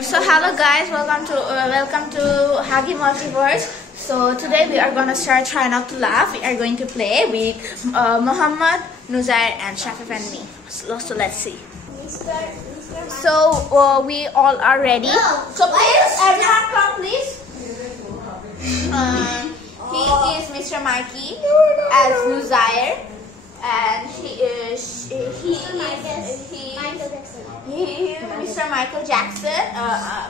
So hello guys, welcome to Hagi Multiverse. So today we are gonna start Try Not to Laugh. We are going to play with Muhammad, Nuzair, and Shafif and me. So let's see. So we all are ready. So please, everyone come please. He is Mr. Mikey as Nuzair, and he is Mr. Michael Jackson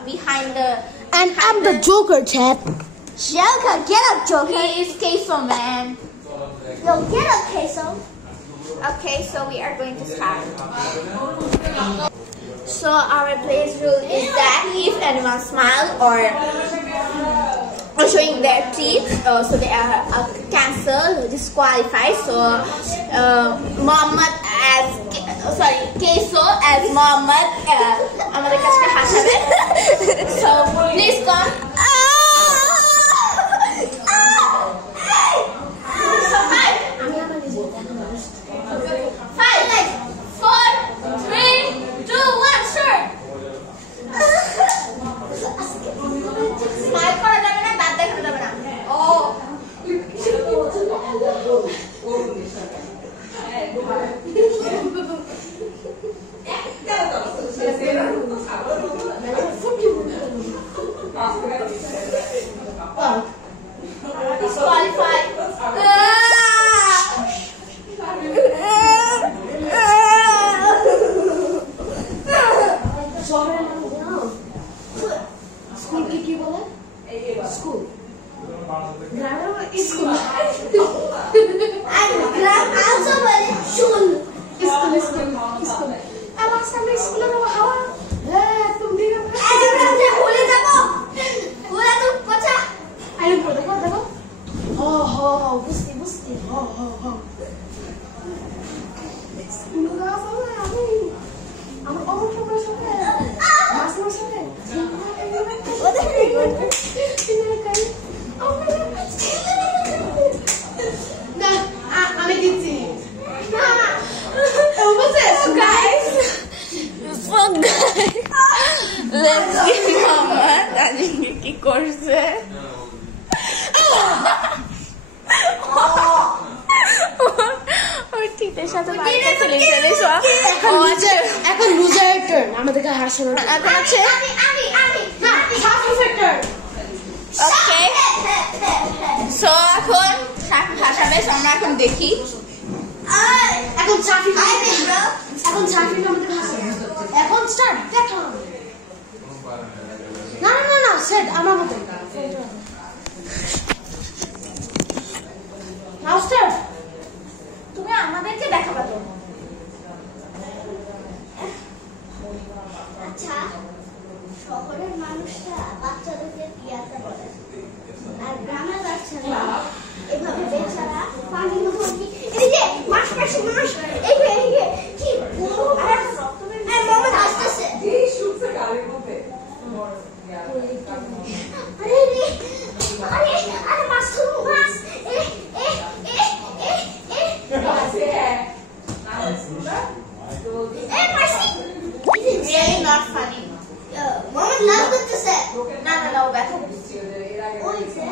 behind the. And I'm the Joker, chat. Joker, get up, Joker. He is Queso Man. Yo, get up, Queso. Okay, so we are going to start. So our play's rule is that if anyone smiles or showing their teeth, so they are cancelled, disqualified. So Muhammad as Queso as Muhammad. আমাদের কাছে হাসাবে. So please come. Let's see Muhammad anjing কি করছে ওর টিটের সাথে বাইরে ফেলে দিয়েছো এখন লুজারের টার্ন আমাদেরকে হাসানোর এখন আছে আমি না সাফিফের টার্ন ওকে সো এখন সাফিফ হাসাবে আমরা এখন দেখি এখন সাফিফ আমাদের হাসাবে এখন স্টার্ট দেখো না সেট আমার মতো নাও স্টার্ট তুমি আমাদেরকে দেখাবা তো আচ্ছা শহরের মানুষরা বাচ্চাদেরকে পিয়াতে বলে আর গ্রামের বাচ্চারা এভাবে বেচারা পানির মধ্যে এই যে মাছ এই যে কি আর মামা আসছে এই শুটছে গালের মধ্যে আরে মাছ Really not funny. Mama laugh করতেছে না ব্যথা ওই যে